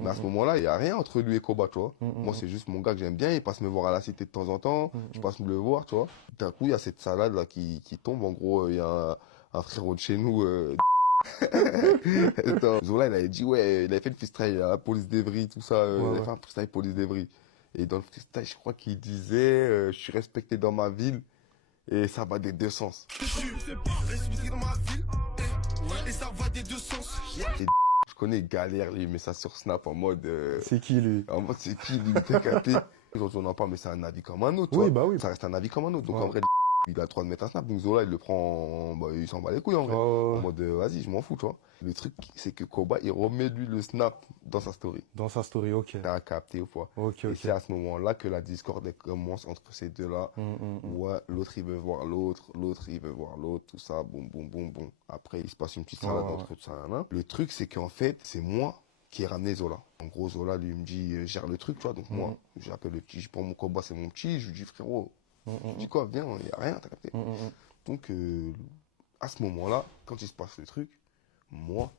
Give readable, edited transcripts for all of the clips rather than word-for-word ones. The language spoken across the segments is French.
Mais à ce moment-là, il y a rien entre lui et Koba, tu vois. Moi, c'est juste mon gars que j'aime bien, il passe me voir à la cité de temps en temps, je passe me le voir, tu vois. D'un coup, il y a cette salade là qui tombe. En gros, il y a un frérot de chez nous, attends, Zola, il avait dit, ouais, il avait fait le freestyle à la police d'Evry, tout ça, il avait fait un freestyle police d'Evry. Et dans le freestyle, je crois qu'il disait, je suis respecté dans ma ville, et ça va des deux sens. Je suis respecté dans ma ville, et ça va des deux sens. Et je connais Galère, lui, il met ça sur Snap en mode, C'est qui, lui? en mode, c'est qui, lui, t'es capé. Aujourd'hui, on en parle, mais c'est un avis comme un autre, Oui, tu bah vois. oui. Ça reste un avis comme un autre. Donc, en vrai, il a le droit de mettre un snap. Donc, Zola, il le prend, bah, il s'en bat les couilles, en vrai. En mode, vas-y, je m'en fous, tu vois. Le truc, c'est que Koba, il remet lui le snap dans sa story. Dans sa story, ok. T'as capté ou pas? Ok, Et ok. c'est à ce moment-là que la discorde commence entre ces deux-là. Ouais, l'autre, il veut voir l'autre, l'autre, il veut voir l'autre, tout ça, boum, boum, boum, boum. Après, il se passe une petite salade entre tout ça, là. Le truc, c'est qu'en fait, c'est moi qui ai ramené Zola. En gros, Zola, lui, il me dit, gère le truc, tu vois. Donc, moi, j'appelle le petit, je prends mon Koba, c'est mon petit, je lui dis, frérot, je dis quoi, viens, il n'y a rien, t'as capté. Donc, à ce moment-là, quand il se passe le truc, moi,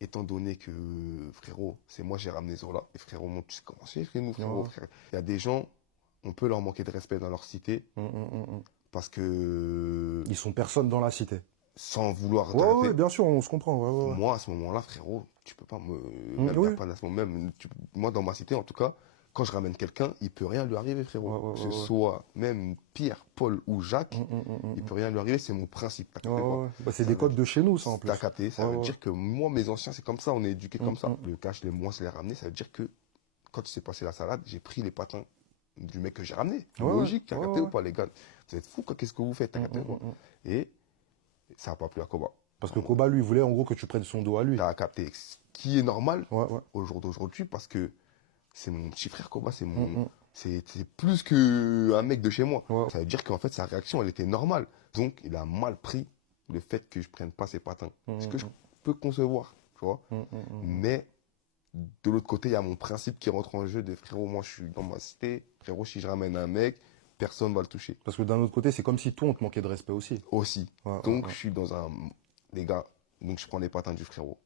étant donné que, frérot, c'est moi, j'ai ramené Zola. Et frérot, mon, tu sais comment c'est, frérot, frère. Il y a des gens, on peut leur manquer de respect dans leur cité, parce que... Ils sont personne dans la cité. Sans vouloir... Ouais, bien sûr, on se comprend. Moi, à ce moment-là, frérot, tu peux pas me... Même, pas à ce moment, même, moi, dans ma cité, en tout cas, quand je ramène quelqu'un, il peut rien lui arriver, frérot. Que ce soit même Pierre, Paul ou Jacques, il peut rien lui arriver, c'est mon principe. Bah, c'est des codes de chez nous, ça, en plus. T'as capté, ça veut dire que moi, mes anciens, c'est comme ça, on est éduqués comme ça. Le cash, moi, je l'ai ramené, ça veut dire que quand il s'est passé la salade, j'ai pris les patins du mec que j'ai ramené. Logique, t'as capté ou pas, les gars? Vous êtes fous, quoi, qu'est-ce que vous faites, t'as capté, quoi. Et ça a pas plu à Koba. Parce que Koba, lui, voulait en gros que tu prennes son dos à lui. T'as capté, ce qui est normal au jour d'aujourd'hui, parce que c'est mon petit frère Koba, c'est mon, c'est plus que un mec de chez moi. Ça veut dire qu'en fait, sa réaction, elle était normale. Donc, il a mal pris le fait que je prenne pas ses patins. Ce que je peux concevoir, tu vois. Mais, de l'autre côté, il y a mon principe qui rentre en jeu de frérot, moi, je suis dans ma cité. Frérot, si je ramène un mec, personne va le toucher. Parce que d'un autre côté, c'est comme si toi, on te manquait de respect aussi. Donc, je suis dans un, les gars, donc je prends les patins du frérot.